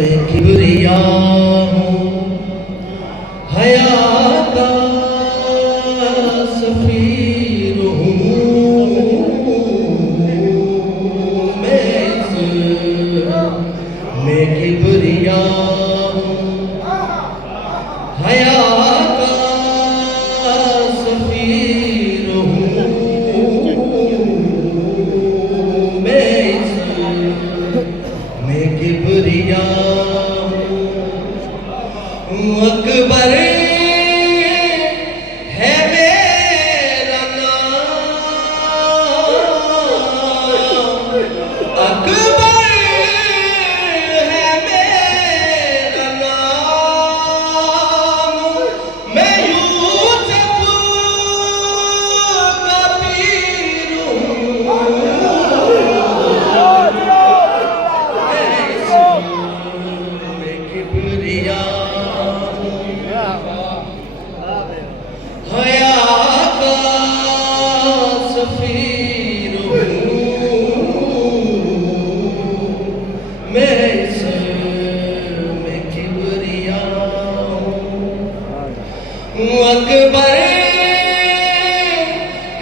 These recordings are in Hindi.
किबरिया हूँ हया का सफीर हूँ मैं किबरिया हूँ हया का सफीर हूँ मैं किबरिया अकबर है मेरा नाम, अकबर है मेरा नाम, मैं यूसुफ का पीर हूँ, मैं किबरिया हया का सफीर हूँ मैं किबरिया हूँ अकबर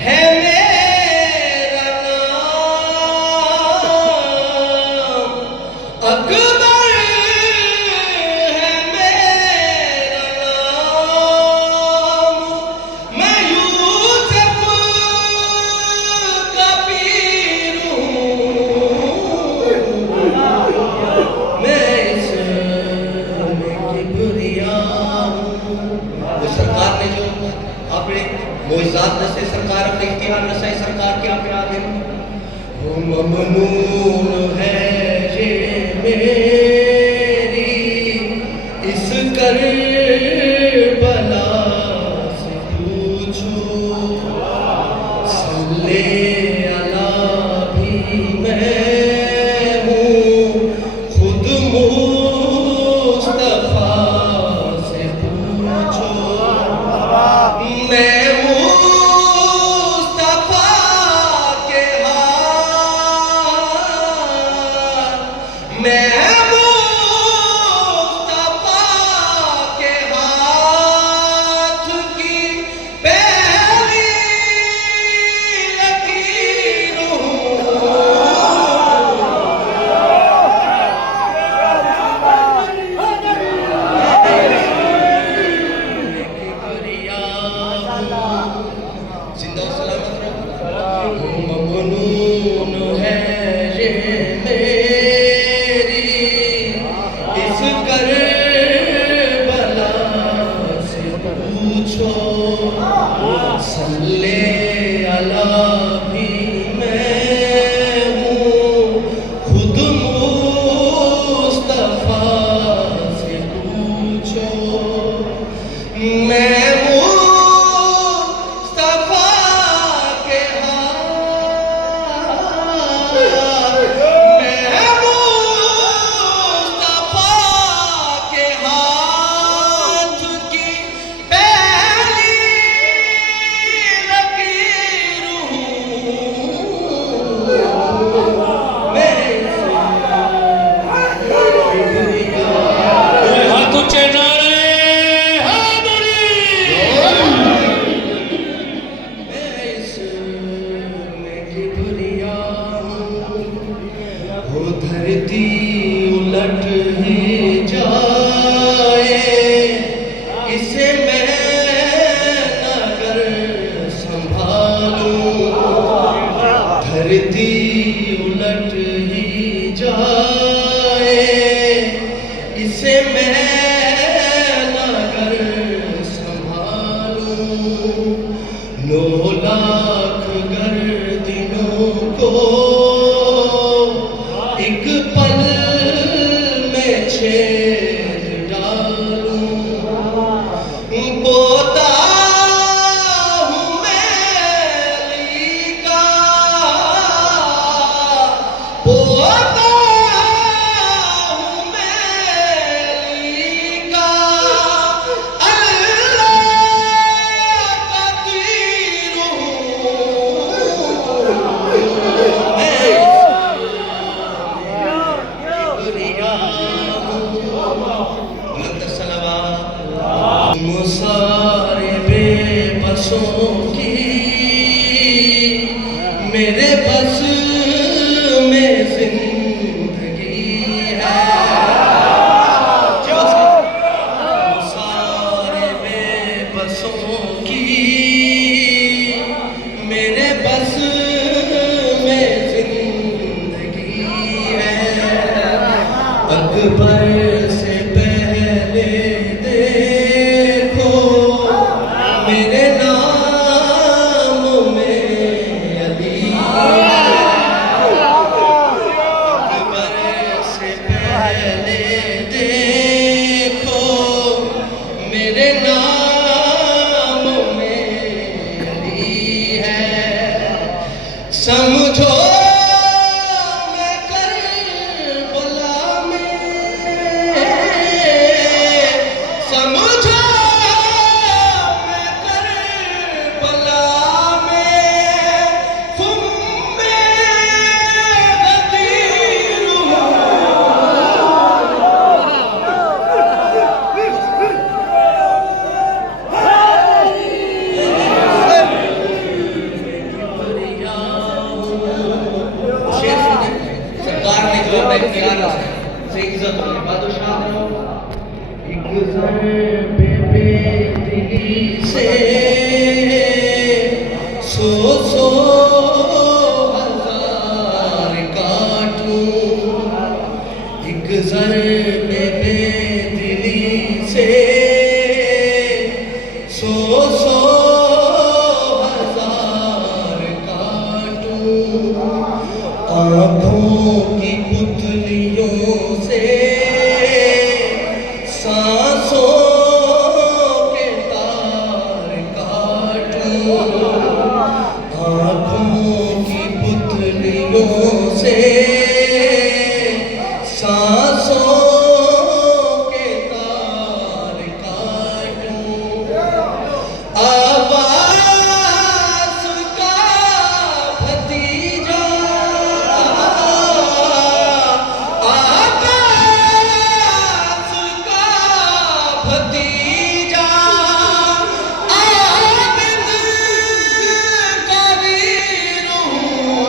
है मेरा नाम, अकबर है मेरा नाम, मैं यूसुफ का पीर हूँ, मैं किबरिया हूँ। वो सरकार ने जो अपने मोइज़ात नसे सरकार अपने इख्तियार नसाई सरकार के आप याद है वो ममनून है ये मेरी इस करबला से पूछो, सल्ले अला भी मैं हूँ खुद मुस्तफा से पूछो, मैं मुस्तफा के हाथ, मैं मुस्तफा के हाथ की पहली लकीर हूँ, जिंदा सलामत रहो। ममनून है ये मेरी इस करबला से पूछो, सल्ले अला भी मैं हूँ खुद मुस्तफा से पूछो, मैं मुस्तफा के हाथ, मैं मुस्तफा के हाथ की पहली लकीर हूँ, मैं किबरिया हाथ ऊंचे नारे मैं किबरिया हो धरती उलट ही जाए इसे मैं नगर संभालूं, धरती उलट ही जाए इसे मैं नगर संभालूं, 9 लाख गर्दिनों को एक पल में छेद डालूं, पोता हूँ मैं अली का, पोता हूँ मैं अली का, अल्लाह का तीर हूँ, मैं किबरिया हूँ। अकबर से पहले देखो मेरे नाम में अली है। अकबर से पहले देखो मेरे नाम में अली है। समझो मैं करबला में, समझो मैं करबला में तुम में गदीर हूँ। शेर सुने, सरकार ने जो अपना इख्तियार से इज्जत होगी बादशाह ने एक बेदिली से सौ सौ हजार काटूं, एक ज़र्बे बेदिली से सौ सौ हजार काटूं। आँखों की पुतलियों से सांसों के तार काटूं। आँखों की पुतलियों से सांसों के तार काटूं। आवाज़ का भतीजा, आवाज़ का भतीजा, आबिद कबीर हूँ।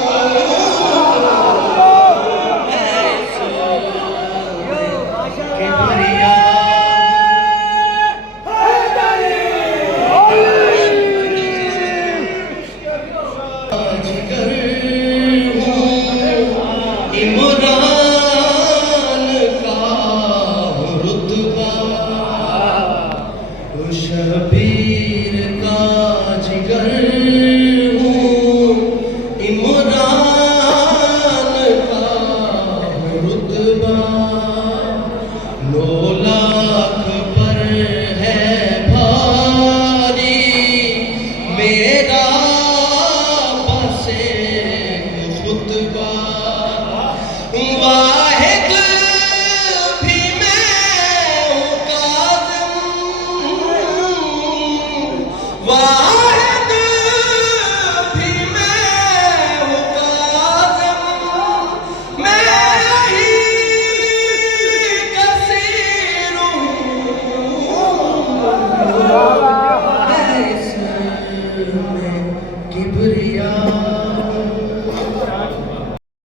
किबरिया जिगर हूँ, इमरान का रुतबा, शबीर का जिगर हूँ, इमरान का रुतबा। 9 लाख पर है भारी मेरा बसे खुतबा।